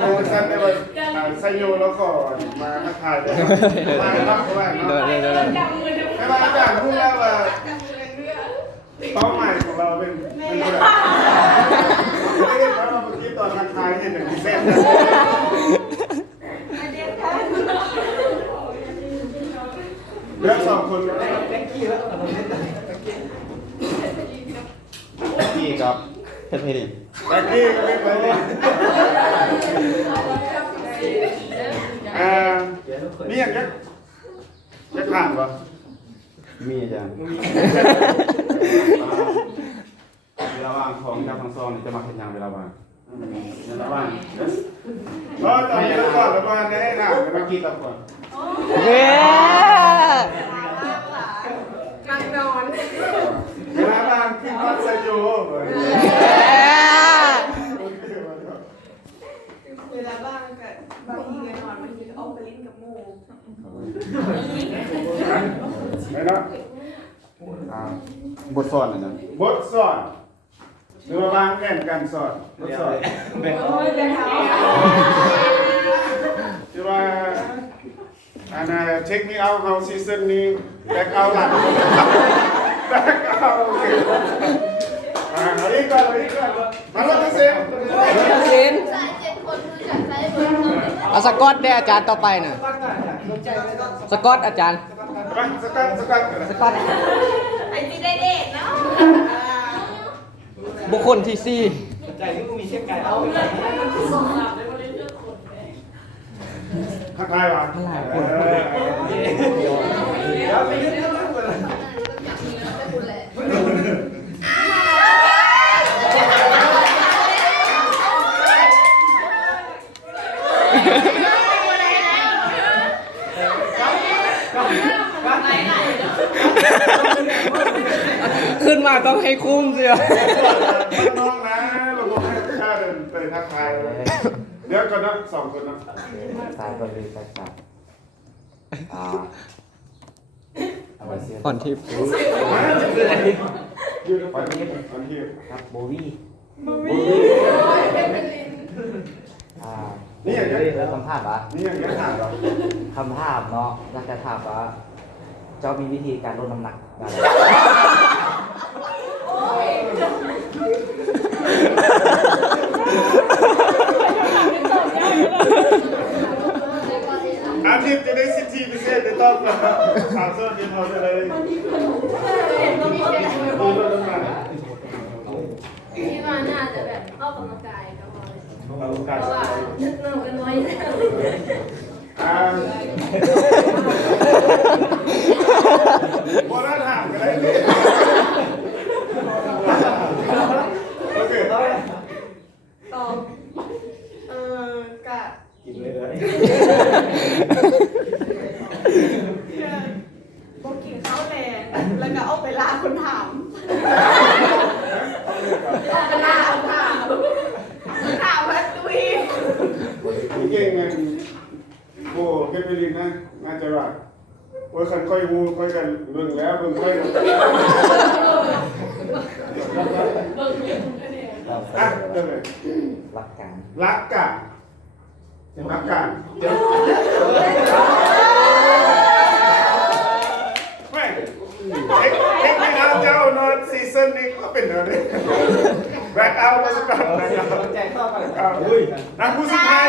โอ้ฉันได้ว่าไซโยแล้วก็มาทักทายได้มาครับเพราะว่าเนาะไม่ว่าอาจารย์พูดแล้วว่าเป้าหมายของเราเป็นอะไรไม่ได้เพราะเราเมื่อกี้ตอนทักทายเห็นอย่างที่เส้นเลือกสองคนแบ็คกี้แล้วพี่กับเพชรเพลิน แบ็คกี้ก็ไม่ไปเลยนี่อย่างนี้จะผ่านปะ มีอาจารย์เวลาว่างของเจ้าทางซองจะมาเห็นยังเวลาว่างเวลาว่างก็ตอนนี้ก่อนแล้วมาได้ค่ะเมื่อกี้ตอนก่อน เฮ้ย นั่งนอน เวลาบ้างขึ้นบ้านไซโยเวลาบ้างก็บางทีก็นอนบางทีก็ออกไปเล่นกับหมู่ ไม่เนาะ บทสอนอาจารย์ บทสอนหรือว่าบางแก่นการสอนบทสอน โอ้ยเป็นเขา ที่ว่าอันน่ะเทคนิคเอาเฮาซีซั่นนี้แบ็คเอาหลังแบ็คเอาอันนี้ก่อนมาแล้วจะเซ็น สิน สาย7 คนรู้จักไซส์เบอร์ เอาสกอตได้อาจารย์ต่อไปน่ะสกอตอาจารย์ ไปสกัด สกอต ไอ้ที่ได้เด็กเนาะ บุคคลที่สี่ ทักทายวะแล้วไปยืด คุณแหละ ขึ้นมาต้องให้คุ้มเสีย น้องนะเราบอกให้ข้าเดินไปทักทายเดี๋ยวก่อนนะสองคนนะ สายคนเลยสายผ่อนทิพย์ ยืดไปยืดครับโบวี่ นี่อย่างเงี้ย แล้วคำถามวะ นี่อย่างเงี้ยถามเหรอ คำถามเนาะอยากจะถามว่าเจ้ามีวิธีการลดน้ำหนักแบบอาทิตย์จะได้สิทธิพิเศษในต้องข่าวเสื้อเดียวจะได้ดูเรื่องนั้น ที่ว่าน่าจะแบบออกกำลังกายก็พอเลย เราดูกัน เพราะว่านึกเนิ่มกันน้อยแล้ว โบราณถามกันได้โอเค ตอบกะ กินเลยเลย บอกกินข้าวแรงแล้วก็เอาไปลาคนถามเอาไปลาคนถามว่าตุย เก่งไงโอ้เก็บไปลินนะน่าจะว่าโอ้ยคันค่อยมูค่อยกันเบิ่งแล้วเบิ่งค่อยอ่ะเดี๋ยวเลย หลักการ รักกันรักกันเดี๋ยวไม่เทคนิคเอาเจ้านอนซีซั่นนี้ก็เป็นอะไรแบ็คเอาท์แล้วสักก่อนนะครับ ใจเข้าไป นักผู้สุดท้าย